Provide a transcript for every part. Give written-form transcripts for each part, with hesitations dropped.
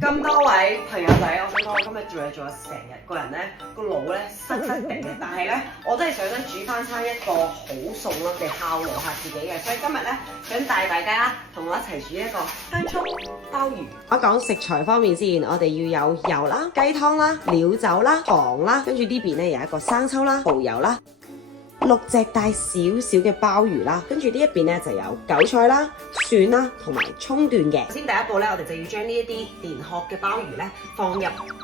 咁多位朋友仔，我想講我今日做咗成日，個人咧個腦咧塞塞地嘅，但係咧我都係想咧煮翻餐一個好餸啦，嚟犒勞下自己嘅，所以今日咧想帶大家同我一齊煮一個香葱鮑魚。我講食材方面先，我哋要有油啦、雞湯啦、料酒啦、糖啦，跟住呢邊咧有一個生抽啦、蠔油啦。6隻大少少嘅鮑魚啦，跟住呢一邊咧就有韭菜啦、蒜啦同埋葱段嘅。首先第一步咧，我哋就要將呢一啲連殼嘅鮑魚咧放入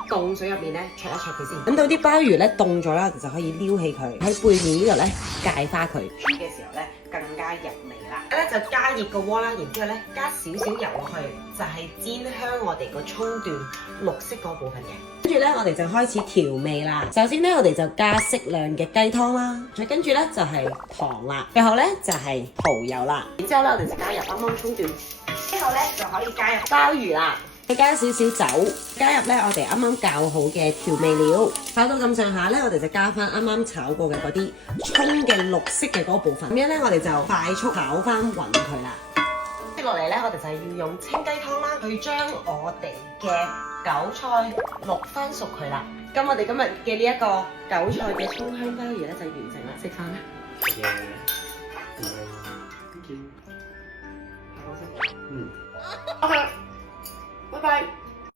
凍水入面咧焯一焯佢先。等到啲鮑魚咧凍咗啦，我哋就可以撩起佢喺背面呢度咧界花佢。煮嘅時候咧更加入味啦。咧就加熱個鍋啦，然之後咧加少少油落去，就係煎香我哋個葱段綠色嗰部分嘅。跟住咧，我哋就開始調味啦。首先咧，我哋就加適量嘅雞湯啦，再跟住咧就係糖啦，最後咧就係蠔油啦。然之後咧，我哋就加入啱啱葱段，之後咧就可以加入鮑魚啦，再加少少酒，加入咧我哋啱啱較好嘅調味料，炒到咁上下咧，我哋就加翻啱啱炒過嘅嗰啲葱嘅綠色嘅嗰部分。咁樣咧，我哋就快速炒翻勻佢啦。接落嚟咧，我哋就係要用清雞湯啦，去將我哋嘅韭菜淥翻熟佢啦。咁我哋今日嘅呢一個韭菜嘅葱香鮑魚咧就完成啦，食飯啦。Thank you。好食。OK，拜拜。